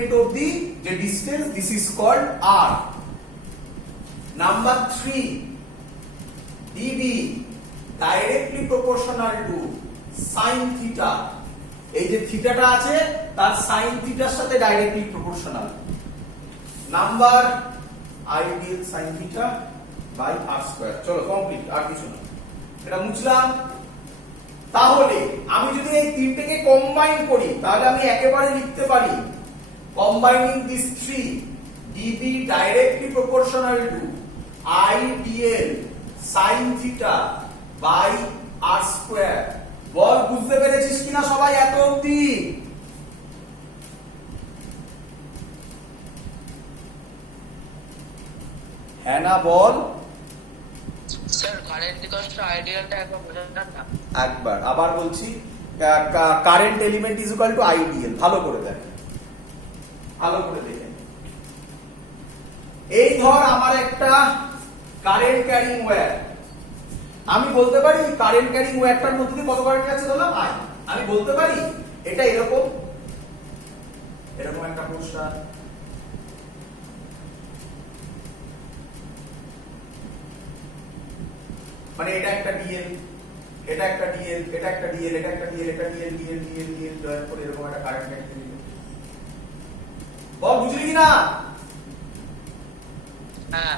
Element অবধি যে distance, this is called r. Number 3, dB directly proportional to sin theta. এই যে থিটাটা আছে তার sin থিটার সাথে directly proportional. Number ideal sin theta by r square. চলো কমপ্লিট, আর কিছু না, এটা মুছলাম। তাহলে আমি যদি এই তিনটেকে কম্বাইন করি তাহলে আমি একেবারে লিখতে পারি combining this three, dB directly proportional to I dl sin theta by r square. বল বুঝতে পেরেছিস কিনা সবাই এত অবধি? হ্যাঁ না বল। স্যার কারেন্ট ইকুয়াল টু আইডিয়ালটা একবার বোঝান না। একবার আবার বলছি, current element is equal to I dl. ভালো করে দেখ, ভালো করে দেখে। এই ধর আমার একটা কারেন্ট ক্যারিং ওয়্যার, আমি বলতে পারি কারেন্ট ক্যারিং ওয়্যারটার মধ্যে দিয়ে কত কারেন্ট যাচ্ছে ধরলাম আই। আমি বলতে পারি এটা এরকম, এরকম একটা পোস্টার, মানে এটা একটা ডিএল, এটা একটা ডিএল, এটা একটা ডিএল, এটা একটা ডিএল, এটা DL, DL, DL, DL join করে এরকম একটা কারেন্ট ক্যারিং। বল বুঝলি কি না? হ্যাঁ।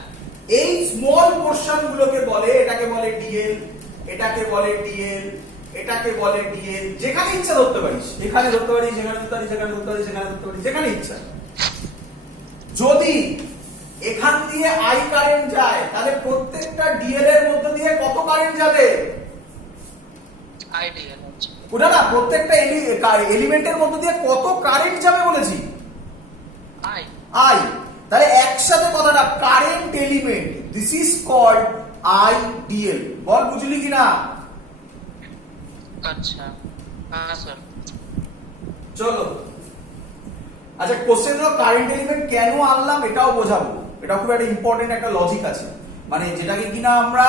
এই স্মল পোরশন গুলোকে বলে, এটাকে বলে ডিএল, এটাকে বলে ডিএল, এটাকে বলে ডিএল। যেখানে ইচ্ছা ধরতে পারিস, এখানে ধরতে পারিস, যেখানে ধরতে পারিস, যেখানে ধরতে পারিস, যেখানে ধরতে পারিস, যেখানে ইচ্ছা। যদি এখান দিয়ে আই কারেন্ট যায় তাহলে প্রত্যেকটা ডিএল এর মধ্যে দিয়ে কত কারেন্ট যাবে? আইডিয়াল হচ্ছে ওটা না, প্রত্যেকটা এলিমেন্টের মধ্যে দিয়ে কত কারেন্ট যাবে বলেছি? আই। আই। তাহলে একসাথে কথাটা current element, this is called I dl. বল বুঝলি কিনা? আচ্ছা হ্যাঁ স্যার। চলো, আচ্ছা কোশ্চেন হলো কারেন্ট এলিমেন্ট কেন আনলাম এটাও বোঝাবো। এটা খুব একটা ইম্পর্টেন্ট একটা লজিক আছে, মানে যেটাকে কিনা আমরা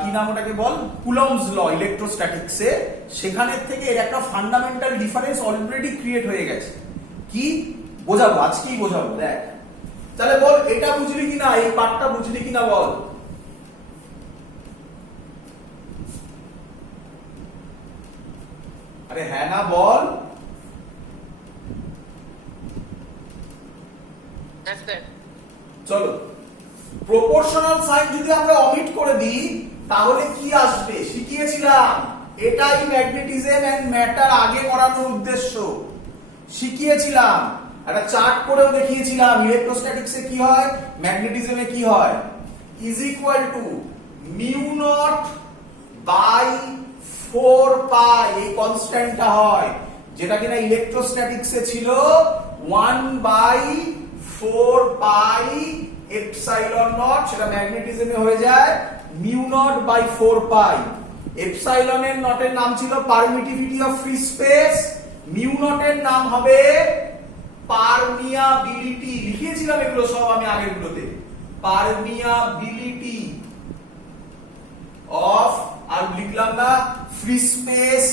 কি নাম ওটাকে বল, কুলম্বস ল ইলেকট্রোস্ট্যাটিক্সে, সেখানের থেকে এর একটা ফান্ডামেন্টাল ডিফারেন্স অলরেডি ক্রিয়েট হয়ে গেছে। কি বোঝাবো আজকেই বোঝাবো, দেখ। তাহলে বল এটা বুঝলি কিনা, এই পার্টটা বুঝলি কিনা বল। আরে হ্যাঁ না বল। চলো, প্রপোর্শনাল সাইন যদি আমরা অমিট করে দিই তাহলে কি আসবে শিখিয়েছিলাম। এটাই ম্যাগনেটিজম এন্ড ম্যাটার আগে করানোর উদ্দেশ্য। শিখিয়েছিলাম, একটা চার্ট করেও দেখিয়েছিলাম ইলেকট্রোস্ট্যাটিক্সে কি হয়, ম্যাগনেটিজমে কি হয়। Is equal to mu naught by 4 pi, এই কনস্ট্যান্টটা হয়, যেটা কিনা ইলেকট্রোস্ট্যাটিক্সে ছিল 1 বাই 4 পাই এপসাইলন নট, সেটা ম্যাগনেটিজমে হয়ে যায় মিউ নট বাই 4 পাই। এপসাইলনের নটের নাম ছিল permittivity of free space, mu নটের নাম হবে পারমিয়াবিলিটি। লিখিয়েছিলাম এগুলো সব আমি আগের গুলোতে, পারমিয়াবিলিটি অফ, আর লিখলাম না ফ্রি স্পেস,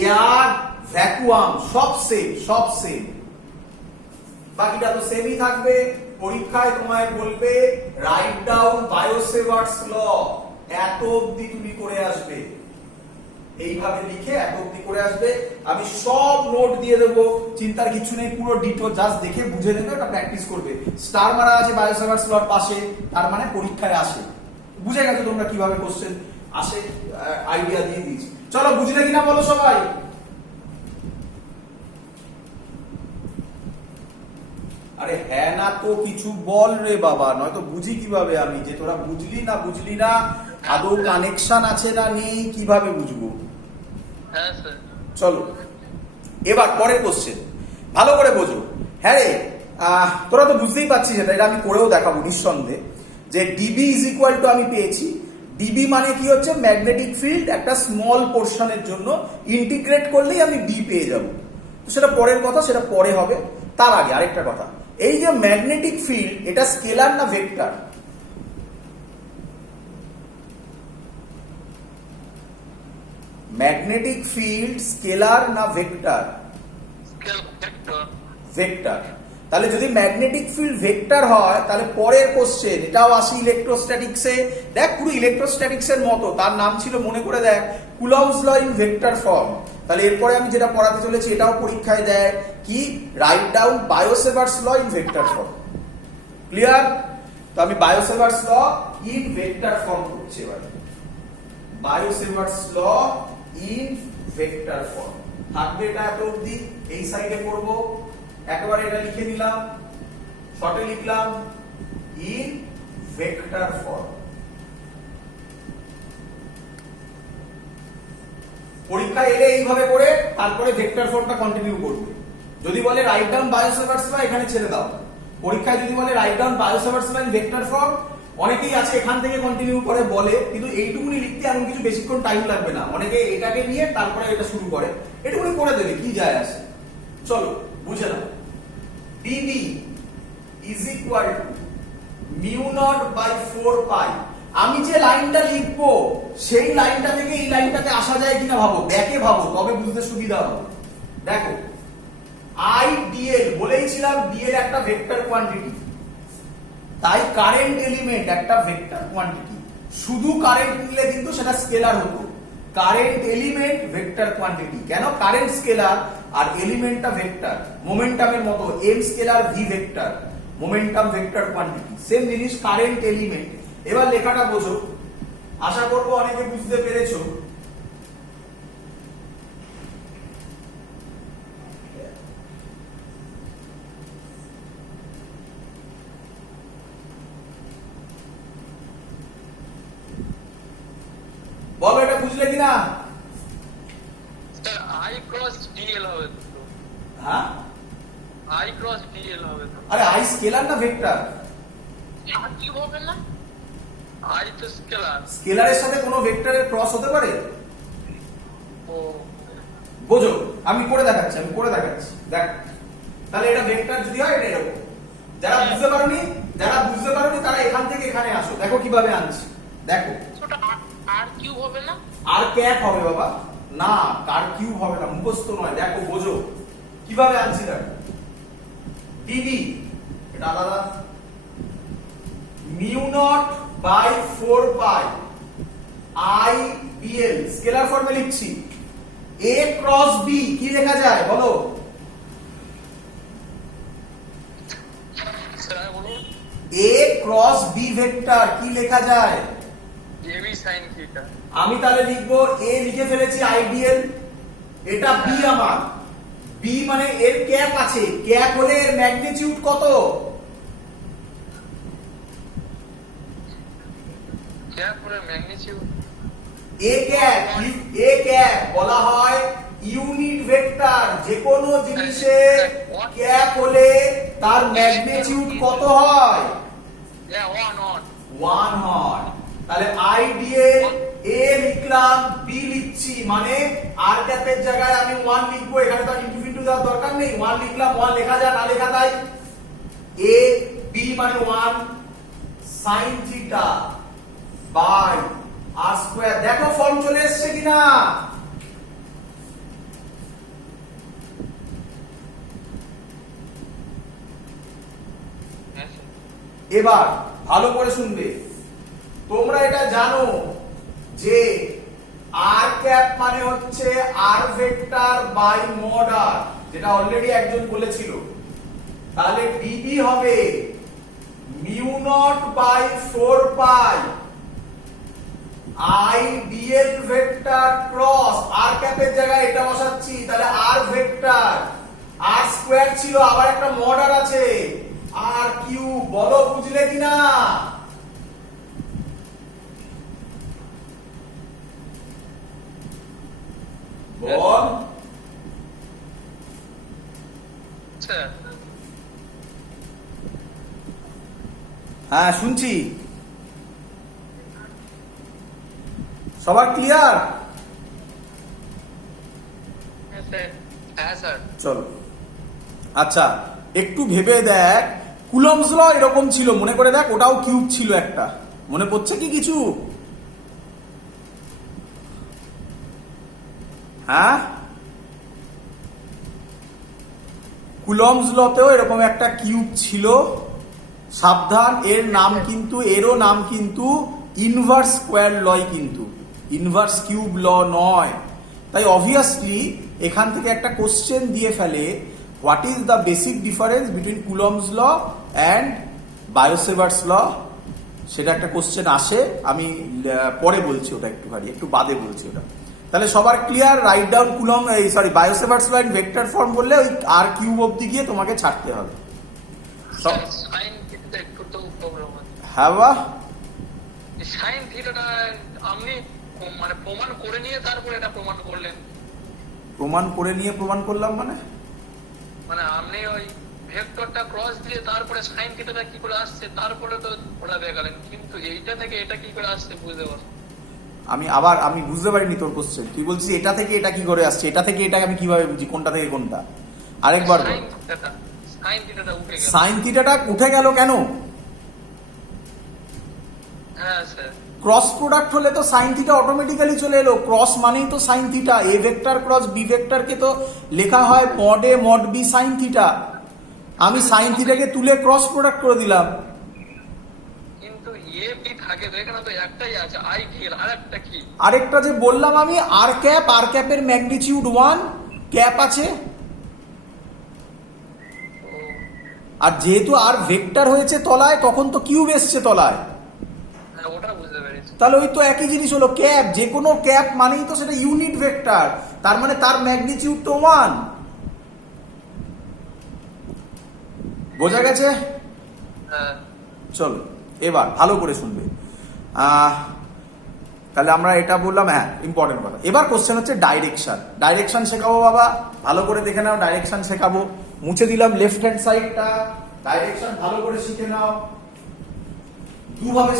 এয়ার, ভ্যাকুয়াম, সব সেম, সব সেম। বাকিটা তো সেমই থাকবে। পরীক্ষায় তোমায় বলবে রাইট ডাউন বায়োসেভার্টস ল, এত অবধি তুমি করে আসবে, এইভাবে লিখে এত অবধি করে আসবে। আমি সব নোট দিয়ে দেবো, চিন্তার কিছু নেই, পুরো ডিটো জাস্ট দেখে বুঝে নেবে, ওটা প্র্যাকটিস করবে। স্টার মারা আছে বায়োসেভার্টস লর পাশে, তার মানে পরীক্ষায় আসে। বুঝে গেছো তোমরা কিভাবে কোশ্চেন আসে, আইডিয়া দিয়ে দিয়েছি। চলো বুঝলে কিনা বলো সবাই। আরে হ্যাঁ না তো কিছু বল রে বাবা, নয়তো বুঝি কিভাবে আমি যে তোরা বুঝলি না বুঝলি না, আদৌ কানেকশন আছে না নেই কিভাবে বুঝবো। হ্যাঁ স্যার। চলো এবার পরের কোশ্চেন ভালো করে বোঝো। হ্যাঁ রে, তোরা তো বুঝতেই পারছিস, এটা আমি করেও দেখাবো নিঃসন্দেহে, যে ডিবি ইজ ইকুয়াল টু আমি পেয়েছি, ডিবি মানে কি হচ্ছে ম্যাগনেটিক ফিল্ড একটা স্মল পোর্শনের জন্য ইন্টিগ্রেট করলেই আমি বি পেয়ে যাব। তো সেটা পরের কথা, সেটা পরে হবে। তার আগে আরেকটা কথা, এই যে ম্যাগনেটিক ফিল্ড এটা স্কেলার না ভেক্টর? ম্যাগনেটিক ফিল্ড স্কেলার না ভেক্টর? ভেক্টর। ভেক্টর। তাহলে যদি ম্যাগনেটিক ফিল্ড ভেক্টর হয় তাহলে পরের কোশ্চেন, এটাও আসি ইলেকট্রোস্ট্যাটিক্সে, দেখ পুরো ইলেকট্রোস্ট্যাটিক্সের মতো, তার নাম ছিল মনে করে দেখ Coulomb's law in vector form. তাহলে এরপরে আমি যেটা পড়াতে চলেছি এটাও পরীক্ষায় দেয়, কি write down Biot Savart's law in vector form. Clear? তো আমি Biot Savart's law in vector form করছি এবার। Biot Savart's law in vector form থাকবে, এটা এত অবধি। এই সাইডে করব, একেবারে এটা লিখে নিলাম, শর্টে লিখলাম ইন ভেক্টর ফর্ম। পরীক্ষা এলে এইভাবে করে তারপরে ভেক্টর ফর্মটা কন্টিনিউ করবে। যদি বলে রাইট ডাউন বায়োসেভার্স ল, এখানে ছেড়ে দাও। পরীক্ষায় যদি বলে write down Biot Savart's law in vector form, অনেকেই আছে এখান থেকে কন্টিনিউ করে বলে, কিন্তু এইটুকুনি লিখতে এমন কিছু বেশিক্ষণ টাইম লাগবে না। অনেকে এটাকে নিয়ে তারপরে এটা শুরু করে, এটুকুনি করে দেবে, কি যায় আসে। চলো বুঝে নাও। dB is equal to mu naught by 4 pi। আমি যে লাইনটা লিখবো সেই লাইনটা থেকে এই লাইনটাতে আসা যায় কিনা ভাবো, ব্যাকে ভাবো, তবে বুঝতে সুবিধা হবে। দেখো I dl বলেইছিলাম, dl একটা ভেক্টর কোয়ান্টিটি, তাই কারেন্ট এলিমেন্ট একটা ভেক্টর কোয়ান্টিটি। শুধু কারেন্ট নিলে কিন্তু সেটা স্কেলার হতো। কারেন্ট এলিমেন্ট ভেক্টর কোয়ান্টিটি, কেন? কারেন্ট স্কেলার আর এলিমেন্টটা ভেক্টর। মোমেন্টামের মতো m scalar v vector, momentum vector quantity, same জিনিস কারেন্ট এলিমেন্ট। এবার লেখাটা বোঝো, আশা করব অনেকে বুঝতে পেরেছো। বলো এটা বুঝলে কিনা? স্যার I ক্রস dl হবে তো। হ্যাঁ, I ক্রস dl হবে তো। আরে আই স্কেলার না ভেক্টর? আর কি হবে না? I তো স্কেলার। স্কেলারের সাথে কোনো ভেক্টরের ক্রস হতে পারে? ও বোঝো, আমি করে দেখাচ্ছি, দেখ। তাহলে এটা ভেক্টর যদি হয় এটা এরকম। যারা বুঝতে পারোনি তারা এখান থেকে এখানে আসো, দেখো কিভাবে আনছি। দেখো ছোট আর কিউব হবে না? আর ক্যাপ হবে বাবা, না কার কিউব হবে না, মুখস্থ নয়। দেখো বোঝো কিভাবে আনছি। দেখো dB এটা আলাদা, mu naught by 4 pi I dl scalar ফর্মে লিখছি। a ক্রস b কি লেখা যায় বলো? স্যার বলুন। a ক্রস b ভেক্টর কি লেখা যায়? ab sin theta. আমি তাহলে লিখবো a লিখে ফেলেছি আইডিয়াল, এটা b আমার। b মানে এর ক্যাপ আছে, ক্যাপ হলে এর ম্যাগনিটিউড কত? ক্যাপ করে ম্যাগনিটিউড a ক্যাপ বলা হয় ইউনিট ভেক্টর। যে কোনো জিনিসের ক্যাপ হলে তার ম্যাগনিটিউড কত হয়? 1 হয়। তাহলে আই দিয়ে a লিখলাম, b লিখছি, মানে আর ক্যাপের জায়গায় আমি 1 লিখবো। এখানে তো ইনটু ইনটু দেওয়ার দরকার নেই, 1 লিখলাম, 1 লেখা যায় না লেখা তাই a b মানে 1 sin theta by r square. দেখো ফর্ম চলে এসেছে কিনা? এবার ভালো করে শুনবে, তোমরা এটা জানো যে আর ক্যাপ মানে হচ্ছে r vector by mod r, যেটা অলরেডি একজন বলেছিল। তাহলে ডিবি হবে mu naught by 4 pi I dl vector cross r ক্যাপের জায়গায় এটা বসাচ্ছি, তাহলে আর ভেক্টর আর স্কয়ার ছিল, আবার একটা মড আর আছে আর কিউ। বলো বুঝলে কিনা? বল। হ্যাঁ শুনছি, সবার ক্লিয়ার? হ্যাঁ স্যার। চলো আচ্ছা একটু ভেবে দেখ, কুলম্বস ল এরকম ছিল, মনে করে দেখ, ওটাও কিউব ছিল একটা, মনে পড়ছে কি কিছু? হ্যাঁ কুলম্বস লতেও এরকম একটা কিউব ছিল, সাবধান, এরও নাম কিন্তু ইনভার্স স্কোয়ার লয়, কিন্তু ইনভার্স কিউব ল নয়। তাই অবভিয়াসলি এখান থেকে একটা কোশ্চেন দিয়ে ফেলে, what is the basic difference between Coulomb's law and Biot Savart's law, সেটা একটা কোশ্চেন আসে। আমি পরে বলছি ওটা, একটু বাদে বলছি ওটা। তাহলে সবার clear? Write down Coulomb, Biot Savart's law in vector form বললে ওই আর কিউব অব্দি গিয়ে তোমাকে ছাড়তে হবে। সাইন থিটাটা একটু তো প্রবলেম আছে। হ্যাঁ বাহ, সাইন থিটাটা আপনি মানে প্রমাণ করে নিয়ে তারপরে এটা প্রমাণ করলেন। প্রমাণ করে নিয়ে প্রমাণ করলাম মানে মানে আপনি ওই ভেক্টরটা ক্রস দিয়ে তারপরে সাইন থিটাটা কি করে আসছে তারপরে তো ওটা দেখালেন, কিন্তু এইটা থেকে এটা কি করে আসছে বুঝতে পারছেন? আমি বুঝতে পারিনি তোর কোশ্চেন। তুই বলছিস এটা থেকে এটা কি করে আসছে, এটা থেকে এটা আমি কিভাবে বুঝি, কোনটা থেকে কোনটা? আরেকবার বল। সাইন থিটাটা উঠে গেল। সাইন থিটাটা উঠে গেল কেন? হ্যাঁ স্যার, ক্রস প্রোডাক্ট হলে তো সাইন থিটা অটোমেটিক্যালি চলে এলো। ক্রস মানেই তো sine theta. A vector cross B ভেক্টরকে তো লেখা হয় mod A mod B sine theta. আমি সাইন থিটাকে তুলে ক্রস প্রোডাক্ট করে দিলাম। কিন্তু এ বি থাকে তো, এখানে তো একটাই আছে আই কি, আরেকটা কি? আরেকটা যে বললাম আমি, আর ক্যাপের ম্যাগনিটিউড 1, ক্যাপ আছে। আর যেহেতু আর ভেক্টর হয়েছে তলায়, তখন তো কিউব এসছে তলায়। হ্যাঁ ওটা বুঝতে পেরেছি। তাহলে ওই তো একই জিনিস হলো, ক্যাপ, যে কোনো ক্যাপ মানেই তো সেটা ইউনিট ভেক্টর, তার মানে তার ম্যাগনিটিউড তো 1। বোঝা গেছে? হ্যাঁ চলো এবার ভালো করে শুনবে। তাহলে আমরা এটা বললাম, হ্যাঁ ইম্পর্টেন্ট কথা। এবার কোশ্চেন হচ্ছে ডাইরেকশন শেখাবো বাবা, ভালো করে দেখে নাও। ডাইরেকশন শেখাবো, মুছে দিলাম লেফট হ্যান্ড সাইডটা। ডাইরেকশন ভালো করে শিখে নাও। দুভাবে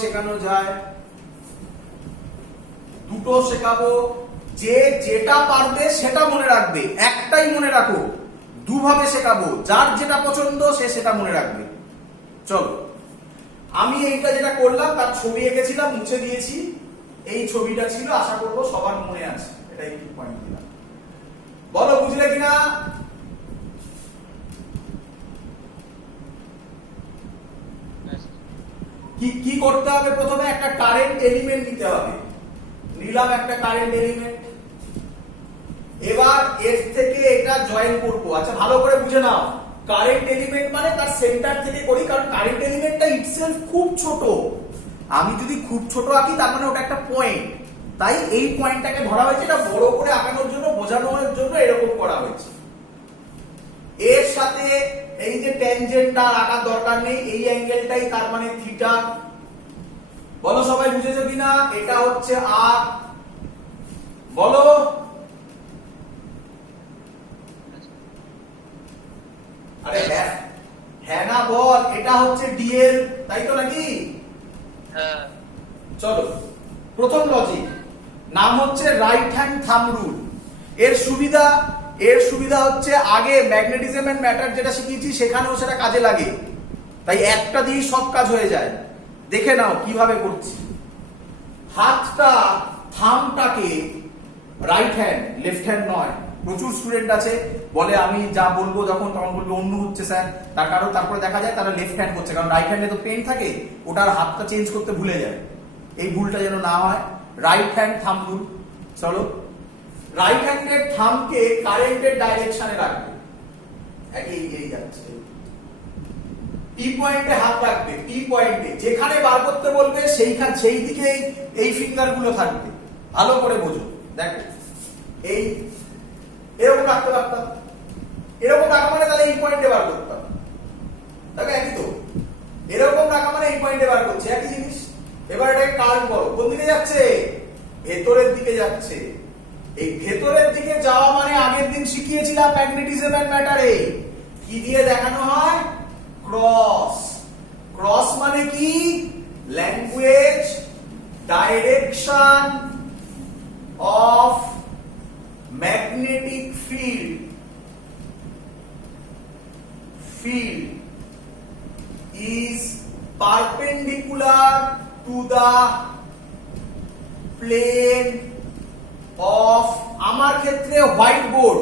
শেখানো যায়, দুটো শেখাবো। যে যেটা পারবে সেটা মনে রাখবে, একটাই মনে রাখো। দুভাবে শেখাবো, যার যেটা পছন্দ সে সেটা মনে রাখবে। চলো, আমি এইটা যেটা করলাম তার ছবি এঁকেছিলাম, মুছে দিয়েছি। এই ছবিটা ছিল, আশা করবো সবার মনে আছে। এটা একটু পয়েন্ট দিলাম, বলো বুঝলে কিনা? কি করতে হবে? প্রথমে একটা কারেন্ট এলিমেন্ট নিতে হবে। নিলাম একটা কারেন্ট এলিমেন্ট, এবার এর থেকে এটা জয়েন করব। আচ্ছা ভালো করে বুঝে নাও, কারেন্ট এলিমেন্ট মানে তার সেন্টার থেকে করি, কারণ কারেন্ট এলিমেন্টটা ইটসেলফ খুব ছোট। আমি যদি খুব ছোট আঁকি তার মানে ওটা একটা পয়েন্ট, তাই এই পয়েন্টটাকে ধরা হয়েছে। এটা বড় করে আঁকানোর জন্য, বোঝানোর জন্য এরকম করা হয়েছে। এর সাথে এই যে ট্যানজেন্টটা আঁকার দরকার নেই, এই অ্যাঙ্গেলটাই তার মানে থিটা। বলো সবাই বুঝেছো কিনা? এটা হচ্ছে আর, বলো। আরে হ্যাঁ না বল, এটা হচ্ছে ডিএল, তাই তো নাকি? হ্যাঁ। চলো, প্রথম লজিক, নাম হচ্ছে রাইট হ্যান্ড থাম্ব রুল। এর সুবিধা হচ্ছে, আগে ম্যাগনেটিজম এন্ড ম্যাটার যেটা শিখিয়েছি সেখানেও সেটা কাজে লাগে। তাই একটা দিয়ে সব কাজ হয়ে যায়। দেখে নাও কিভাবে করছি। হাতটা, থাম্বটাকে রাইট হ্যান্ড, লেফট হ্যান্ড নয়। প্রচুর স্টুডেন্ট আছে বলে আমি যা বলবো যখন তখন বলবে অন্য হচ্ছে স্যার, তার কারণ তারপরে দেখা যায় তারা লেফট হ্যান্ড করছে, কারণ রাইট হ্যান্ডে তো পেন থাকে, ওটার হাতটা চেঞ্জ করতে ভুলে যায়। এই ভুলটা যেন না হয়, রাইট হ্যান্ড থাম্ব রুল। চলো, রাইট হ্যান্ডের থাম্বকে কারেন্টের ডাইরেকশনে রাখবে, এই যাচ্ছে। টি পয়েন্টে হাত রাখবে, টি পয়েন্টে যেখানে বার করতে বলবে সেই দিকে এই ফিঙ্গার গুলো থাকবে। ভালো করে বোঝো, দেখো এই এরকম রাখতে পারতাম, এরকম রাখা মানে তাহলে এই পয়েন্টে বার করতাম, দেখো একই তো। এরকম রাখা মানে এই পয়েন্টে বার করছে, একই জিনিস। এবার এটাকে কার্ভ করো, কোন দিকে যাচ্ছে? ভেতরের দিকে যাচ্ছে। এই ভেতরের দিকে যাওয়া মানে আগের দিন শিখিয়েছিলাম ম্যাগনেটিজম এন্ড ম্যাটারে কি দিয়ে দেখানো হয়? ক্রস। ক্রস মানে কি? Language, direction of magnetic field is perpendicular to the plane of, আমার ক্ষেত্রে white board,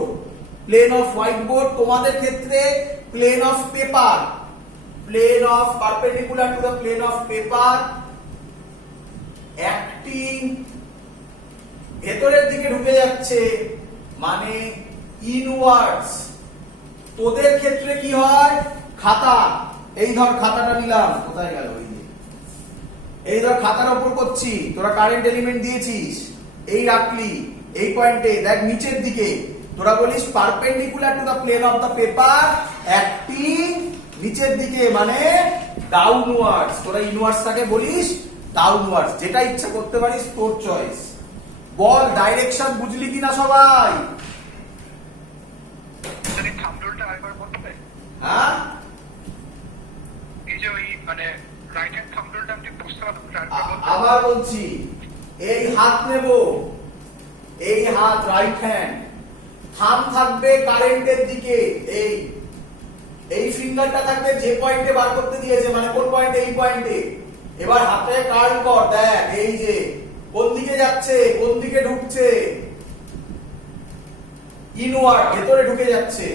plane of white board, তোমাদের ক্ষেত্রে plane of paper, plane of perpendicular to the plane of paper, acting ভেতরের দিকে ঢুকে যাচ্ছে মানে ইনওয়ার্ডস। তোদের ক্ষেত্রে কি হয়, খাতা, এই ধর খাতাটা নিলাম, কোথায় গেল, এই ধর খাতার উপর করছি, তোরা কারেন্ট এলিমেন্ট দিয়েছিস, এই রাখলি এই পয়েন্টে, দেখ নিচের দিকে, তোরা বলিস perpendicular to the plane of the paper, acting নিচের দিকে মানে ডাউনওয়ার্ডস, তোরা ইনওয়ার্ডসটাকে বলিস ডাউনওয়ার্ডস, যেটা ইচ্ছা করতে পারিস, তোর চয়েস। বল ডাইরেকশন বুঝলি কিনা সবাই? হ্যাঁ, এই যে ওই মানে রাইট হ্যান্ড থাম্ব রুলটা আমি বুঝতে পারলাম। আবার বলছি, এই হাত নেব, এই হাত রাইট হ্যান্ড, থাম থাকবে কারেন্টের দিকে, এই ফিঙ্গারটা থাকবে যে পয়েন্টে বার করতে দিয়েছে, মানে কোন পয়েন্টে, এই পয়েন্টে। এবার হাতে কার্ল কর, দেখ এই যে কোন দিকে যাচ্ছে, কোন দিকে ঢুকছে, ইনওয়ার্ড, ভেতরে ঢুকে যাচ্ছে,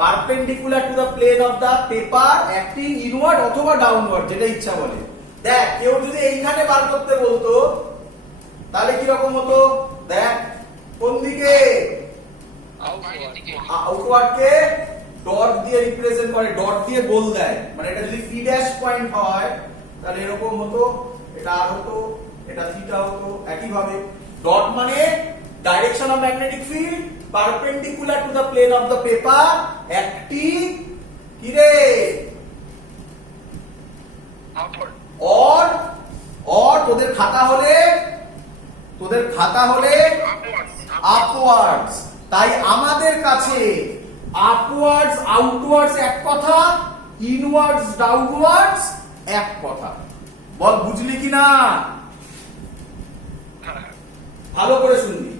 perpendicular to the plane of the paper, acting inward অথবা ডাউনওয়ার্ড, যেটা ইচ্ছা বলে। দেখ কেউ যদি এইখানে বার করতে বলতো তাহলে কি রকম হতো, দেখ কোন দিকে, আউটওয়ার্ডকে ডট দিয়ে রিপ্রেজেন্ট করে, ডট দিয়ে গোল দেয়, মানে এটা যদি পি ড্যাশ পয়েন্ট হয় তাহলে এরকম হতো, এটা আর হতো, এটা থিটা হতো, একই ভাবে ডট মানে direction of magnetic field perpendicular to the plane of the paper, acting কি রে, অর তোদের খাতা হলে আপওয়ার্ডস। তাই আমাদের কাছে আপওয়ার্ডস আউটওয়ার্ডস এক কথা, ইনওয়ার্ডস ডাউনওয়ার্ডস এক কথা। বল বুঝলি কিনা? ভালো করে শুনবি।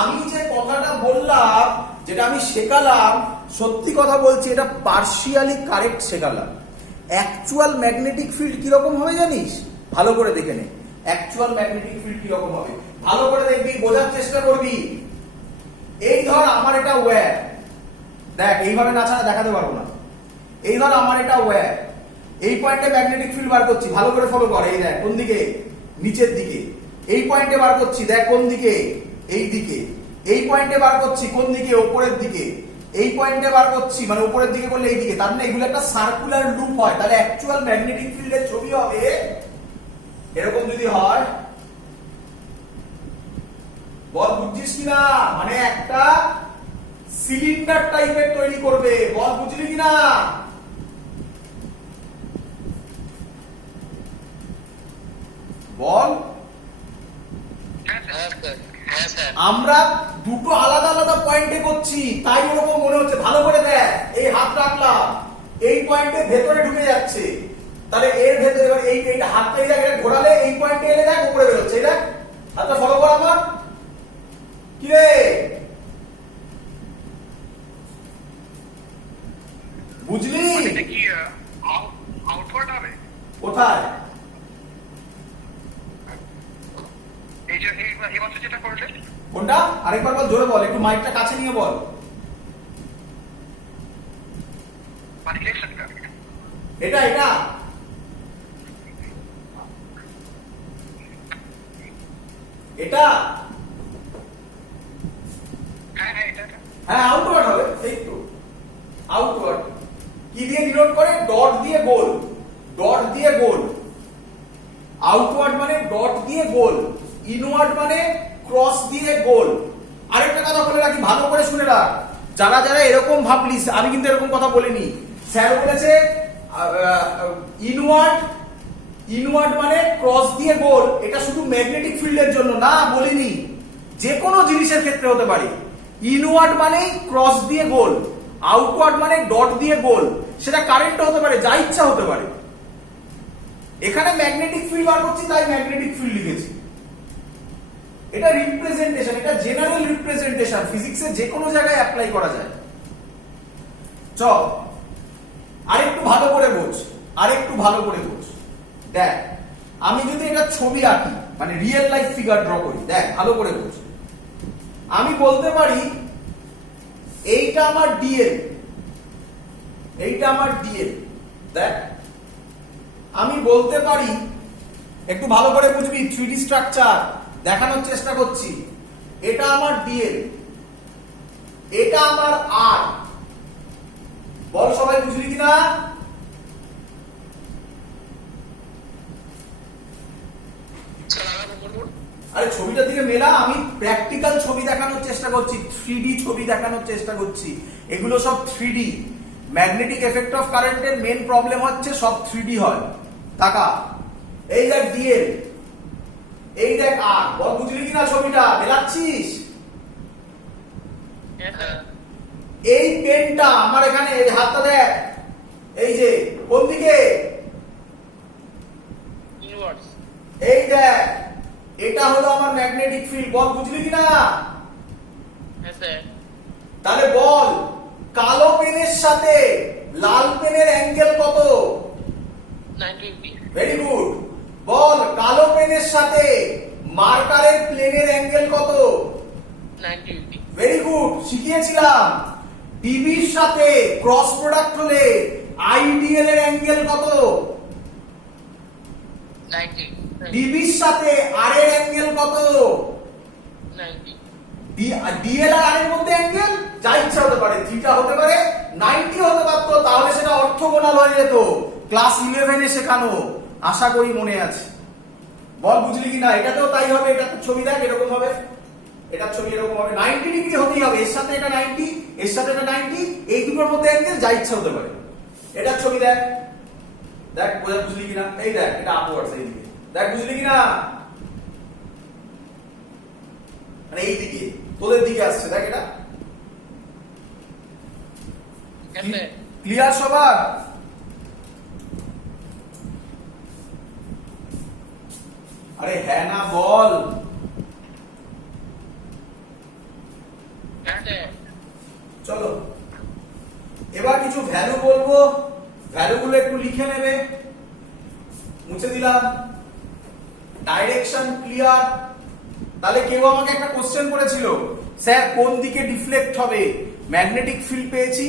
আমি যে কথাটা বললাম, যেটা আমি শেখালাম, সত্যি কথা বলছি, এটা পার্শিয়ালি কারেক্ট শেখালাম। অ্যাকচুয়াল ম্যাগনেটিক ফিল্ড কিরকম হবে জানিস? ভালো করে দেখে নে, অ্যাকচুয়াল ম্যাগনেটিক ফিল্ড কিরকম হবে ভালো করে দেখবি, বোঝার চেষ্টা করবি। এই ধর আমার এটা ওয়্যার, দেখ এইভাবে না ছাড়া দেখাতে পারবো না। এই ধর আমার এটা ওয়্যার, এই পয়েন্টে ম্যাগনেটিক ফিল্ড বার করছি, ভালো করে ফলো কর, এই দেখ কোন দিকে, নিচের দিকে। এই পয়েন্টে বার করছি, দেখ কোন দিকে, এই দিকে। এই পয়েন্টে বার করছি কোন দিকে, উপরের দিকে। এই পয়েন্টে বার করছি মানে উপরের দিকে করলে এই দিকে, তার মানে এগুলো একটা সার্কুলার লুপ হয়। তাহলে অ্যাকচুয়াল ম্যাগনেটিক ফিল্ডের ছবি হবে এরকম যদি হয়। বল বুঝছিস কিনা? মানে একটা সিলিন্ডার টাইপের তৈরি করবে। বল বুঝলি কিনা? বল। আমরা দুটো আলাদা আলাদা পয়েন্টে করছি, তাই ওরকম মনে হচ্ছে। ভালো করে দেখ, এই হাত রাখলাম, এই পয়েন্টে ভেতরে ঢুকে যাচ্ছে, তাহলে এর ভেতরে এইটা হাতটা এই জায়গায় ঘোরালে এই পয়েন্টে এলে দেখ উপরে বেরোচ্ছে। দেখ হাতটা ফলো কর আমার, কি রে বুঝলি? কি আউটওয়ার্ড হবে কোথায়? এই যে এই মাত্র যেটা করলে, কোনটা? আরেকবার বল, জোরে বল, একটু মাইকটা কাছে নিয়ে বল। মানে ইলেকশনটা, এটা এটা এটা হ্যাঁ আউটওয়ার্ড হবে, সেই তো আউটওয়ার্ড। কি দিয়ে ডিনোট করে? ডট দিয়ে গোল, ডট দিয়ে গোল। আউটওয়ার্ড মানে ডট দিয়ে গোল, ইনওয়ার্ড মানে ক্রস দিয়ে গোল। আরেকটা কথা বলে রাখি, ভালো করে শুনে রাখ, যারা যারা এরকম ভাবলিস, আমি কিন্তু এরকম কথা বলিনি। স্যার বলেছে ইনওয়ার্ড, ইনওয়ার্ড মানে ক্রস দিয়ে গোল, এটা শুধু ম্যাগনেটিক ফিল্ডের জন্য না, বলিনি, যে কোনো জিনিসের ক্ষেত্রে হতে পারে। ইনওয়ার্ড মানে ক্রস দিয়ে গোল, আউটওয়ার্ড মানে ডট দিয়ে গোল। সেটা কারেন্ট হতে পারে, যা ইচ্ছা হতে পারে। এখানে ম্যাগনেটিক ফিল্ড বার করছি তাই ম্যাগনেটিক ফিল্ড লিখেছি। এটা রিপ্রেজেন্টেশন, এটা জেনারেল রিপ্রেজেন্টেশন, ফিজিক্সের যে কোনো জায়গায় অ্যাপ্লাই করা যায়। চল আরেকটু ভালো করে বোঝ, আরেকটু ভালো করে বোঝ। দেখ আমি যদি এটা ছবি আঁকি, মানে রিয়েল লাইফ ফিগার ড্র করি, দেখ ভালো করে বোঝ। আমি বলতে পারি এইটা আমার ডিএল, এইটা আমার ডিএল। দেখ আমি বলতে পারি, একটু ভালো করে বুঝবি, 3D স্ট্রাকচার দেখানোর চেষ্টা করছি। এটা আমার ডিএল, এটা আমার আর। বল সবাই বুঝলি কিনা? আরে ছবিটার দিকে মেলা, আমি প্র্যাকটিক্যাল ছবি দেখানোর চেষ্টা করছি, 3D ছবি দেখানোর চেষ্টা করছি। এগুলো সব 3D। ম্যাগনেটিক এফেক্ট অফ কারেন্টের মেন প্রবলেম হচ্ছে সব 3D হয়। তাকা, এই দেখ ডিএল, এই দেখ আর। বল বুঝলি কিনা ছবিটা? মেলাচ্ছিস? এই পেনটা আমার এখানে, এই হাতটা দেখ, এই যে কোন দিকে? ইনভার্স। এই দেখ, এটা হলো আমার ম্যাগনেটিক ফিল্ড। বল বুঝলি কিনা? হ্যাঁ স্যার। তাহলে বল, কালো পেনের সাথে লাল পেনের অ্যাঙ্গেল কত? 90 ভেরি গুড। বল, কালো পেনের সাথে মার্কারের প্লেনের অ্যাঙ্গেল কত? 90 ভেরি গুড, শিখিয়েছিলাম। ডিবির সাথে ক্রস প্রোডাক্ট হলে আইডিএল এর অ্যাঙ্গেল কত? 90 ডিবির সাথে আর এর অ্যাঙ্গেল কত? 90 ডিএল আর আর এর মধ্যে অ্যাঙ্গেল যা ইচ্ছা হতে পারে, থিটা হতে পারে, 90 হতে পারত, তাহলে সেটা অর্থোগোনাল হয়ে যেত। ক্লাস 11 এ শেখানো, আশা করি মনে আছে। বল বুঝলি কিনা? এটাতেও তাই হবে। এটা তো ছবি দেখ, এরকম হবে, এটার ছবি এরকম হবে, 90 ডিগ্রি হতেই হবে। এর সাথে এটা 90, এর সাথে এটা 90, এই দুটোর মধ্যে অ্যাঙ্গেল যা ইচ্ছা হতে পারে। এটার ছবি দেখ, দেখ বোঝা বুঝলি কিনা? এই দেখ, এটা আপওয়ার্ডস, এই দিকে দেখ, বুঝলি কিনা? মানে এই দিকে তোদের দিকে আসছে, দেখ এটা। ক্লিয়ার সবার? আরে হ্যাঁ না বল। চলো এবার কিছু ভ্যালু বলবো, ভ্যালুগুলো একটু লিখে নেবে। মুছে দিলাম। Direction clear. তাহলে কেউ আমাকে একটা কোশ্চেন করেছিল, স্যার কোন দিকে ডিফ্লেক্ট হবে? ম্যাগনেটিক ফিল্ড পেয়েছি,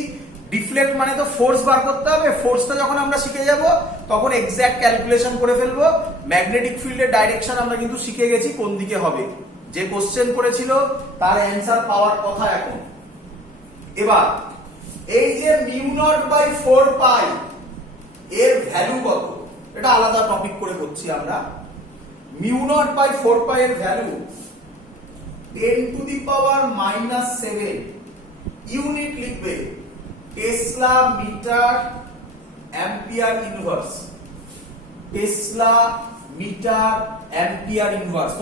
ডিফ্লেক্ট মানে তো ফোর্স বার করতে হবে। ফোর্সটা যখন আমরা শিখে যাব তখন এক্সাক্ট ক্যালকুলেশন করে ফেলবো। ম্যাগনেটিক ফিল্ডের ডাইরেকশন আমরা কিন্তু শিখে গেছি কোন দিকে হবে। যে কোশ্চেন করেছিল তার অ্যান্সার পাওয়ার কথা এখন। এবার এই যে মিউ নট বাই 4 পাই এর ভ্যালু কত? এটা আলাদা টপিক করে করছি আমরা। মিউ নট বাই 4 পাই এর ভ্যালু 10⁻⁻7 ইউনিট লিখবে, tesla metre ampere inverse. Tesla metre ampere inverse.